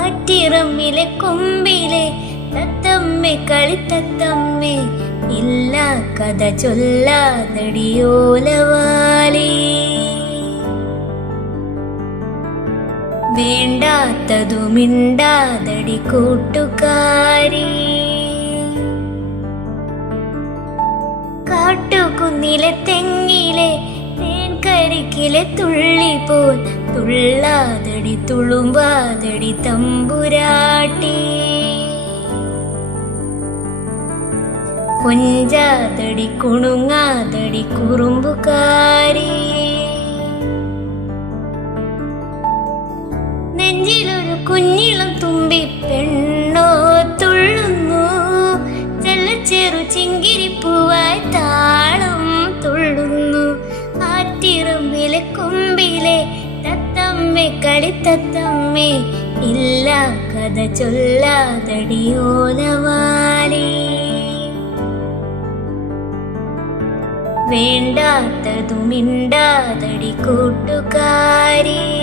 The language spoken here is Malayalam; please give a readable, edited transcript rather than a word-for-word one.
ആറ്റിറമ്പിലെ കൊമ്പിലെ തത്തമ്മേ കളിത്തത്തമ്മേ, ഇല്ല കഥ ചൊല്ലാതടിയോലവാലി. വേണ്ടാത്തതു മിണ്ടാതടി കൂട്ടുകാരി. കാട്ടുകുന്നിലെ തെങ്ങിലെ തേൻകരിക്കിലെ തുള്ളി പോൽ തുള്ളാതടി തുളുമ്പാതടി തമ്പുരാട്ടി. കൊഞ്ചാതടി കുണുങ്ങാതടി കുറുമ്പുകാരി. നെഞ്ചിലൊരു കുഞ്ഞിളം തുമ്പി പെണ്ണോ തുള്ളുന്നു, ചെല്ലച്ചെറു ചിങ്കിരിപ്പൂവായി താളം തുള്ളുന്നു. ആറ്റിറമ്പിലെ കൊമ്പിലെ തത്തമ്മേ കളിത്തത്തമ്മേ, ഇല്ല കഥ ചൊല്ലാതടിയോലവാലി. വേണ്ടാത്തതു മിണ്ടാതടി കൂട്ടുകാരി.